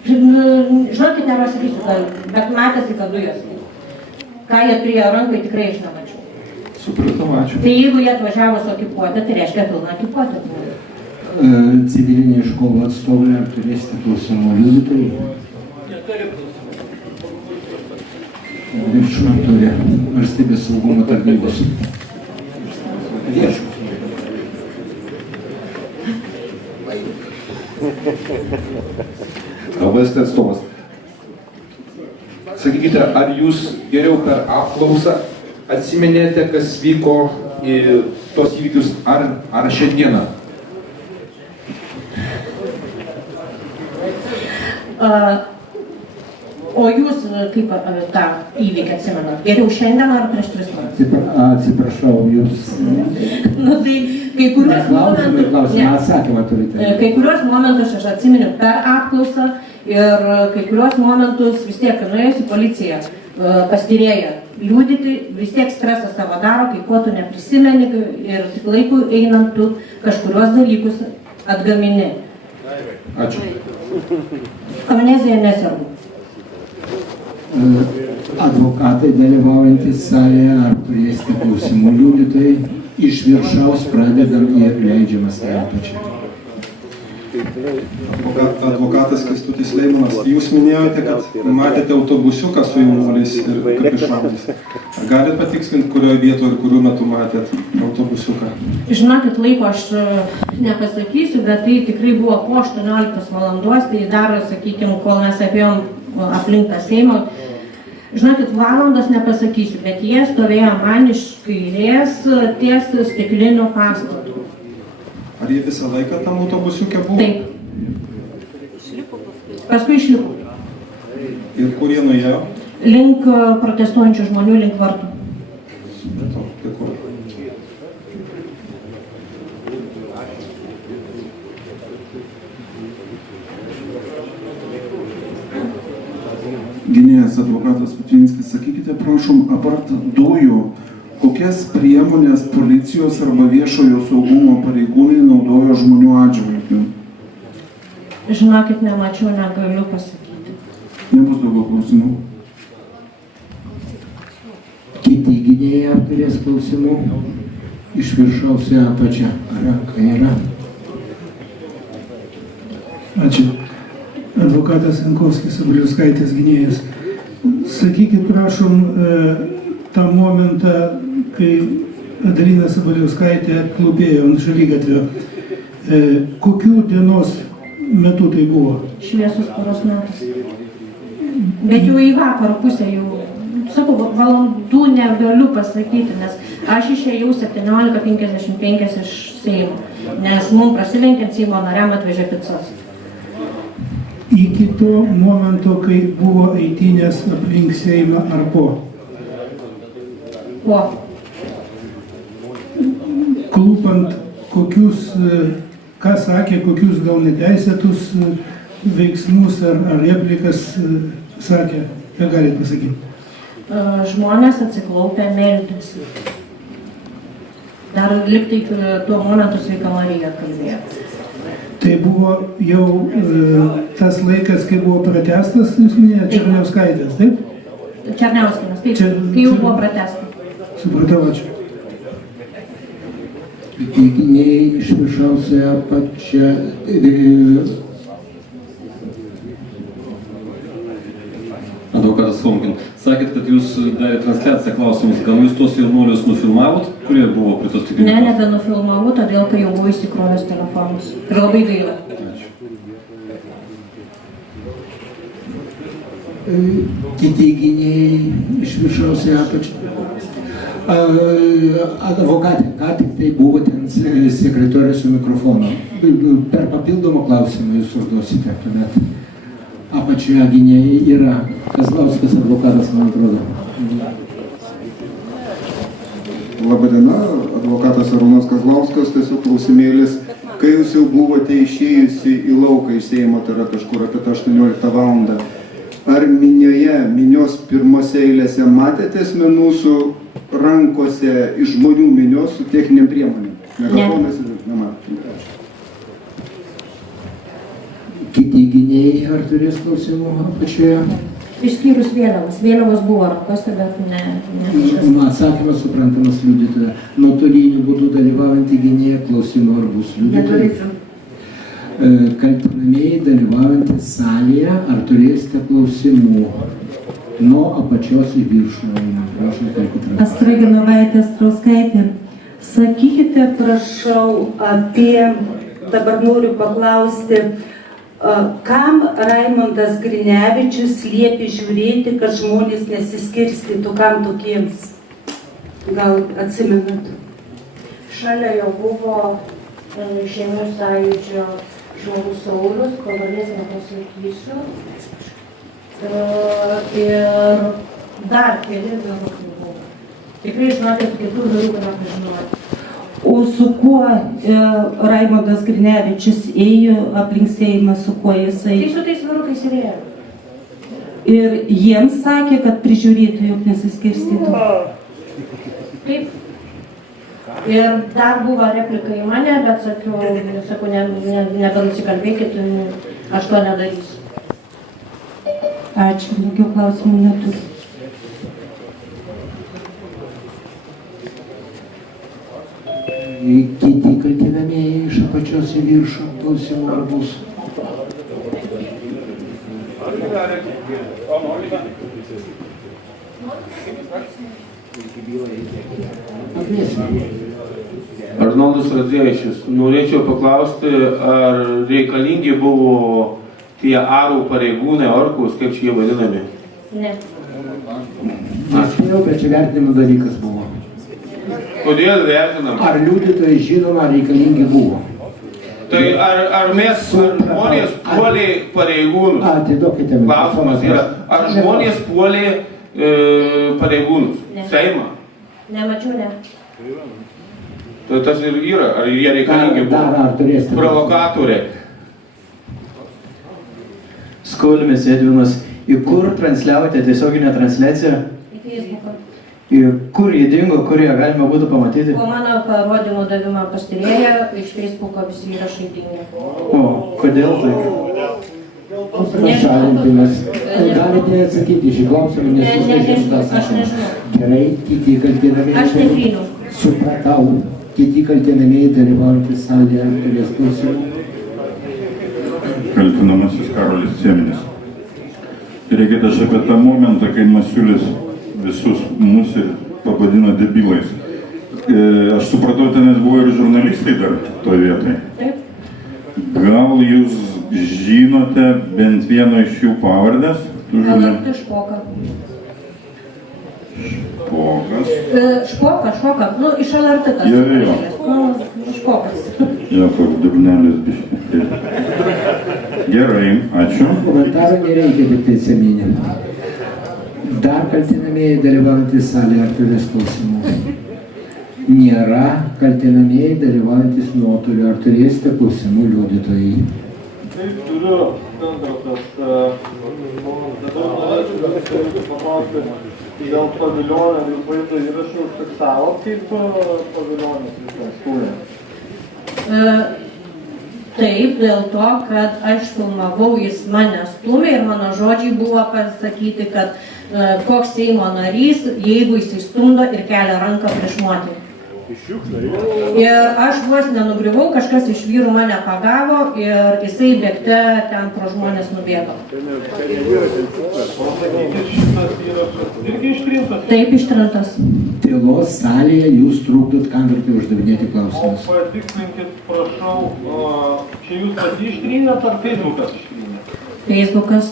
Žinokit, nepasakysiu, bet matėsi, kad dujas. Ką jie turėjo rankai, tikrai aš nemačiau. Supratau, ačiū. Tai jeigu jie atvažiavo su ekipuotė, tai reiškia pilna ekipuotė. Civilinė škola atstovai, ar turėsite klausimų liudytojai? Viršų turi valstybės saugumo tarnybos. Viešų. LVST atstovas. Sakykite, ar jūs geriau per apklausą atsiminėte, kas vyko į tos įvykius, ar šiandieną? O jūs kaip tą įvykį atsimenat? Geriau šiandien ar prieš 3 metus? Atsiprašau, jūs... Nu tai Kai kuriuos atsakymą turite. Kai kuriuos momentus aš atsimenu per apklausą ir kai kuriuos momentus vis tiek nuėjus į policiją pastyrėję liūdyti, vis tiek stresą savo daro, kai ko tu neprisimeni ir tik laiku einant tu kažkuriuos dalykus atgamini. Ačiū. Amnezija nesergu. Advokatai dalyvaujantys salėje, ar turėsite klausimų liudytojai, iš viršaus pradedam ir leidžiamas į apačią. Advokatas Kęstutis Leimonas, jūs minėjote, kad matėte autobusiuką su jaunuoliais ir kapišonais. Ar galit patikslinti, kurioje vietoje ir kuriuo metu matėt autobusiuką? Žinokit, laiko aš nepasakysiu, bet tai tikrai buvo po 18 valandos, tai dar, sakykime, kol mes apėjom aplink tą Seimą. Žinokit, valandos nepasakysiu, bet jie stovėjo man iš kairės ties stiklinių pastatų. Ar jie visą laiką tam autobusiuke buvo? Taip. Paskui išlipo. Ir kur jie nuėjo? Link protestuojančių žmonių, link vartų. Supratau, dėkuoju. Gynėjas advokatas Putvinskis, sakykite, prašom, apart dujų, kokias priemonės policijos arba viešojo saugumo pareigūnai naudojo žmonių atžvilgiu? Žinokit, nemačiau, negaliu pasakyti. Nebus daugiau klausimų. Kiti gynėjai turės klausimų. Iš viršaus į apačią. Ranka yra. Ačiū. Advokatas Jankovskis, Sabaliauskaitės gynėjas. Sakykit, prašom, tą momentą, kai Adalina Sabaliauskaitė klūpėjo ant šaligatvio, kokių dienos metu tai buvo? Šviesus paros metas. Bet jau į vakaro pusę jau, sakau, valandų negaliu pasakyti, nes aš išėjau 17:55 iš Seimo, nes mums prasilenkiant Seimo nariam atvežė picas. Iki to momento, kai buvo eitynės aplink Seimą ar po? Po. Klūpant, kokius, ką sakė, kokius gal neteisėtus veiksmus ar replikas sakė, ką galite pasakyti? Žmonės atsiklaupę meldėsi. Dar liktai tuo momentu Sveika Marija kalbėjo. Tai buvo jau tas laikas, kai buvo pratęstas, jūs minėjote, Černiauskaitės, taip? Černiauskinas, taip, kai jau buvo pratęstas. Supratau, ačiū. Gynėjai iš viršaus į apačią. Advokatas Fomkin, sakėt, kad jūs darėte transliaciją klausimus, gal jūs tos jaunuolius nufilmavot, kurie buvo prie tos tikrinimos? Ne, nebenufilmavau, todėl, kai jau buvo įsikrovęs telefonus. Ir labai gaila. Kiti gynėjai iš viršaus į apačią. Advokatė, ką tik tai buvo ten sekretorius su mikrofonu. Per papildomą klausimą jūs užduosite, bet apačioje gynėjai yra Kazlauskas advokatas, man atrodo. Labadiena, advokatas Arūnas Kazlauskas, tiesiog klausimėlis. Kai jūs jau buvote išėjusi į lauką iš Seimo, tai yra kažkur apie 18 valandą, ar minios pirmose eilėse matėte asmenų su rankose iš žmonių minios su techniniam priemonėm? Megafonas ir nematėte. Kiti gynėjai, ar turės klausimų apačioje? Išskyrus vėliavas. Vėliavos buvo rankose, bet ne kažkas. Atsakymas suprantamas liudytoja. Nuotoliniu būdu dalyvaujantį gynėją klausimų ar bus liudytoja? Kaltinamieji dalyvaujantys salėje, ar turėsite klausimų? Nuo apačios į viršų. Astra Genovaitė Strauskaitė. Sakykite, prašau, apie, dabar noriu paklausti, kam Raimondas Grinevičius liepė žiūrėti, kad žmonės nesiskirstytų, kam tokiems? Gal atsimenat? Šalia jo buvo Šeimų sąjūdžio žmogus Saulius, pavardės nepasakysiu. Ir dar keli dalykai buvo. Tikrai žinokit, kitų dalykų nepažinojau. O O su kuo Raimondas Grinevičius ėjo aplink Seimą, su kuo jisai? Tai su tais vyrukais ir ėjo. Ir jiems sakė, kad prižiūrėtų, jog nesiskirstytų. Taip. Ir dar buvo replika į mane, bet sakau, nebenusikalbėkit, aš to nedarysiu. Ačiū, daugiau klausimų neturiu. Kiti kaltinamieji iš apačios į viršų klausimų ar bus? Arnoldas Radzėvičius, norėčiau paklausti, ar reikalingi buvo tie arų pareigūnai, orkus, kaip čia jie vadinami? Ne. Nespėjau, bet čia vertinimo dalykas buvo. Kodėl vertinam? Ar liudytojai žinoma reikalingi buvo? Tai ar žmonės puolė pareigūnus? Atiduokite man. Klausimas yra, ar žmonės puolė pareigūnus? Seimą? Nemačiau, ne. Tai tas ir yra, ar jie reikalingi buvo? Provokatoriai. Skolimis Edvinas, į kur transliavote tiesioginę transliaciją? Į Facebooką. Ir kur jį dingo, kur ją galima būtų pamatyti? Po mano parodymų davimą pastyrėję, iš Facebooko visi įrašai dingo. O, kodėl tai? Pašalinti mes. Galite atsakyti šį klausimą, nes jūs nežinote atsakymą. Gerai, kiti kaltinamieji. Aš netrynu. Supratau. Kiti kaltinamieji dalyvaujantys salėje turės klausimų. Kaltinamasis Karolis Cieminis. Reikėtų aš apie tą momentą, kai Masiulis visus mūsų pavadino debilais. Aš supratau, tenais buvo ir žurnalistai dar toje vietoje. Gal jūs žinote bent vieno iš jų pavardės? LRT Špoka. Špokas? Špoka, nu iš LRT tas. Jo. Špokas. Jo, koks dubnelis biškai. Gerai, ačiū. Komentarų nereikia, tik tai atsiminimą. Dar kaltinamieji dalyvaujantys salėje ar turės klausimų? Nėra kaltinamieji dalyvaujantys nuotoliu. Ar turėsite klausimų liudytojai? Taip, turiu bendras. Dabar norėčiau paklausti dėl paviljonio ir vaizdo įrašų užfiksavo, kaip paviljonis viskas kūrė. Taip, dėl to, kad aš filmavau, jis mane stumė ir mano žodžiai buvo pasakyti, kad koks Seimo narys, jeigu jis įstumdo ir kelia ranką prieš moterį. Ir aš vos nenugriuvau, kažkas iš vyrų mane pagavo ir jisai bėgte ten pro žmonės nubėgo. Taip, ištrintas. Tylos salėje jūs trukdot kamerai uždavinėti klausimus. O patikslinkit, prašau, čia jūs pati ištrynėt ar Facebookas ištrynėt? Facebookas.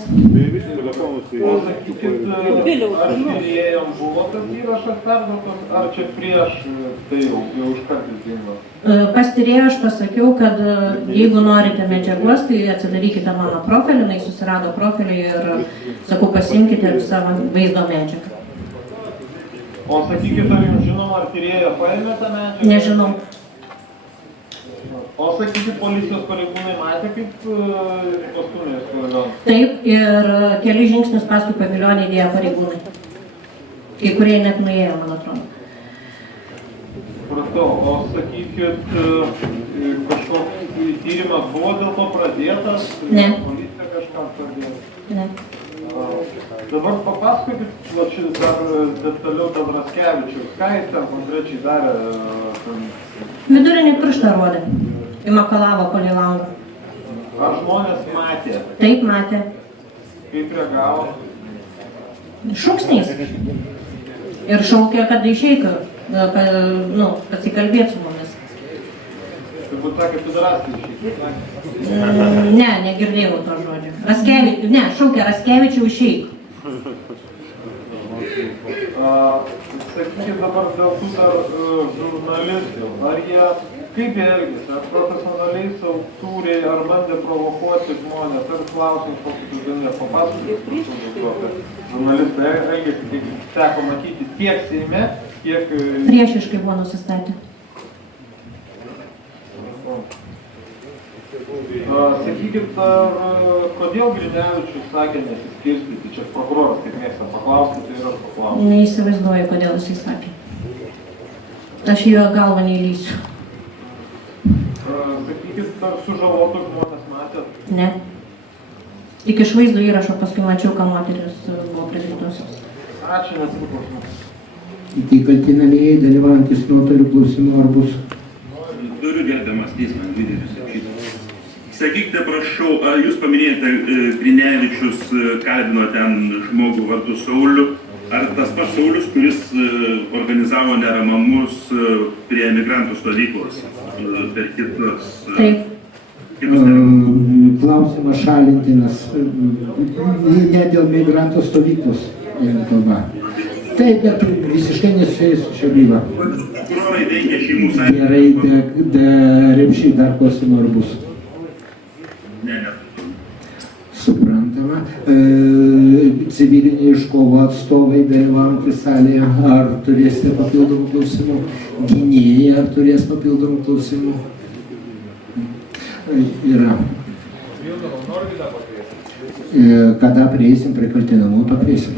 O sakykit, ar tyrėjom buvo tas įrašas perduotas, ar čia prieš tai jau užkartis dingo? Pas tyrėją aš pasakiau, kad jeigu norite medžiagos, tai atsidarykite mano profilį, jis susirado profilį ir sakau, pasiimkite savo vaizdo medžiagą. O sakykit, ar jums žinoma, ar tyrėja paėmė tą medžiagą? Nežinau. O sakykit, policijos pareigūnai matė, kaip pastumės paviljoną? Taip, ir keli žingsnius paskui paviljonį įdėjo pareigūnai. Kai kurie net nuėjo, man atrodo. Supratau, o sakykit, kažkoks tyrimas buvo dėl to pradėtas? Ne. Policija kažką pradėjo? Ne. Dabar papasakokit, dar detaliau dėl Raskevičiaus, ką jis ten konkrečiai darė? Vidurinį pirštą rodė. Įmakalavo palei langą. Ar žmonės matė? Taip, matė. Kaip reagavo? Šūksniais. Ir šaukė, kad išeitų, pasikalbėti su mumis. Turbūt sakė, pidarastai išeik. Ne, negirdėjau to žodžio. Šaukė Raskevičiau išeik. Sakykit dabar dėl tų dar žurnalistų, ar jie, kaip jie elgėsi, ar profesionaliai, santūriai, ar bandė provokuoti žmonės, ar klausimus kokius uždavė papasakoti, žurnalistai elgėsi, kaip teko matyti tiek Seime, tiek... Priešiškai buvo nusistatę. Sakykit, kodėl Grinevičius sakė nesiskirstyti? Čia prokuroras, kaip mėgsta paklausti, tai ir aš paklausiu. Neįsivaizduoju, kodėl jisai sakė. Aš į jo galvą neįlysiu. Sakykit, ar sužalotus žmonės matėt? Ne. Tik iš vaizdo įrašo paskui mačiau, ką moteris buvo pridėtosios. Ačiū, nesiklausau. Kiti kaltinamieji dalyvaujantis nuotoliu klausimų ar bus? Turiu gerbiamas teismas, lyderius apšytas. Sakykite, prašau, ar jūs paminėjote Grinevičius kalbino ten žmogų vardu Saulių, ar tas pats Saulius, kuris organizavo neramamus prie emigrantų stovyklos per kitus? Taip. Klausimas šalintinas. Ne dėl migrantų stovyklos, jeigu kalba. Taip, bet visiškai nesusijęs su šia byla. Gerai, Repšy dar klausimų ar bus? Ne. Suprantama. Civiliniai iškovo atstovai dalyvaujantys salėje, ar turėsite papildomų klausimų? Gynėjai, ar turės papildomų klausimų? Yra. Kada prieisim prie kaltinamųjų, pakviesim.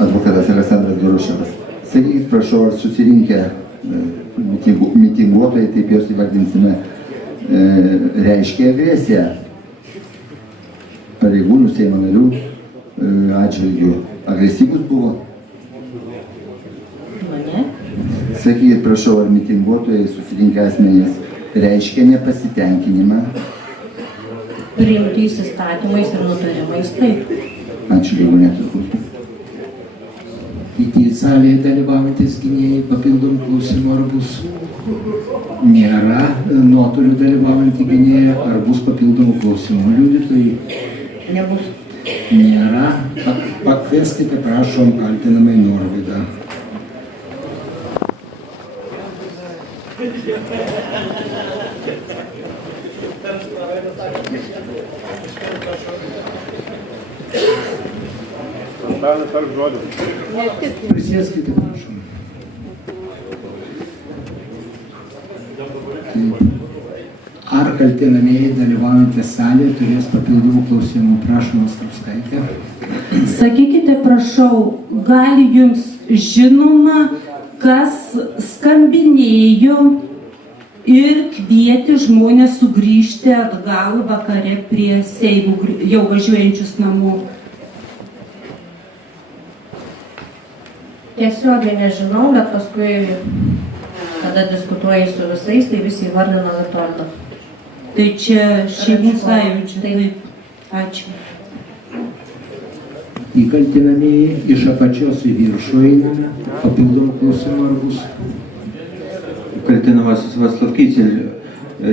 Advokatas Aleksandras Geruševas. Sakykit, prašau, ar susirinkę mitinguotojai, taip juos įvardinsime, reiškia agresiją pareigūnų, Seimo narių atžvilgių. Agresyvus buvo? Ne. Sakykit, prašau, ar mitinguotojai susirinkę asmenys reiškia nepasitenkinimą? Priimtais įstatymais ir nutarimais, taip. Ačiū, jeigu neturbūt. Kiti salėje dalyvaujantis gynėjai papildomų klausimų ar bus? Nėra. Nuotoliu dalyvaujantį gynėją ar bus papildomų klausimų liudytojai? Nebus. Nėra. Pakvieskite, prašom, kaltinamai Norvydą. Prisėskite, prašom. Ar kaltinamieji dalyvaujantys salėje turės papildomų klausimų? Prašom, Ostrovskaitė. Sakykite, prašau, gali jums žinoma, kas skambinėjo ir kvietė žmonės sugrįžti atgal vakare prie Seimo jau važiuojančius namo? Tiesiogiai nežinau, bet paskui, kada diskutuoji su visais, tai visi įvardina Vitoldą. Tai čia šeimų sąjūdžio. Taip. Ačiū. Įkaltinamieji iš apačios į viršų einame. Papildomų klausimų ar bus? Kaltinamasis Vaclav Kicel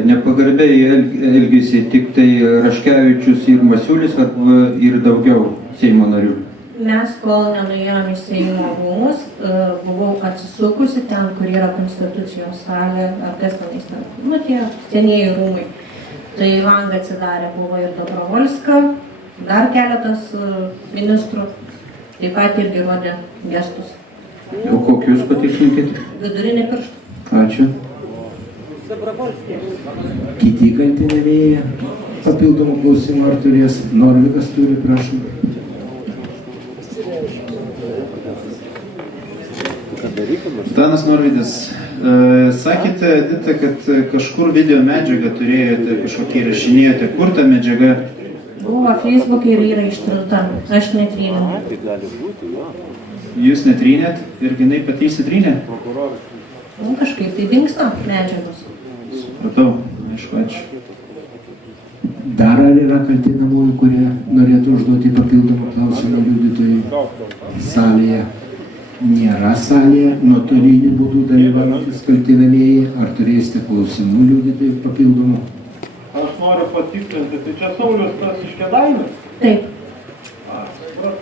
nepagarbiai elgėsi tik tai Raškevičius ir Masiulis, ar ir daugiau Seimo narių? Mes, kol nenuėjom į Seimo rūmus, buvau atsisukusi ten, kur yra Konstitucijos salė, ar kas tenais ten, nu tie senieji rūmai. Tai langą atsidarė buvo ir Dobrovolska, dar keletas ministrų, taip pat irgi rodė gestus. O kokius patikslinkite? Vidurinė pirštų. Ačiū. Kiti kaltinamieji papildomų klausimų ar turės? Norvydas turi, prašom. Danas Norvydas, sakėte, Edita, kad kažkur video medžiagą turėjote, kažkokį įrašinėjote. Kur ta medžiaga? Buvo Facebook'e ir yra ištrinta. Aš netrynau. Jūs netrynėt ir jinai pati įsitrynė? Nu, kažkaip tai dingsta medžiagos. Supratau, aišku, ačiū. Dar ar yra kaltinamųjų, kurie norėtų užduoti papildomą klausimą liudytojai salėje? Nėra salėje, nuotoliniu būdu dalyvaujantis kaltinamieji, ar turėsite klausimų liudytojų papildomų? Aš noriu patikslinti, tai čia Saulius tas iš Kėdainių? Taip. Supratau.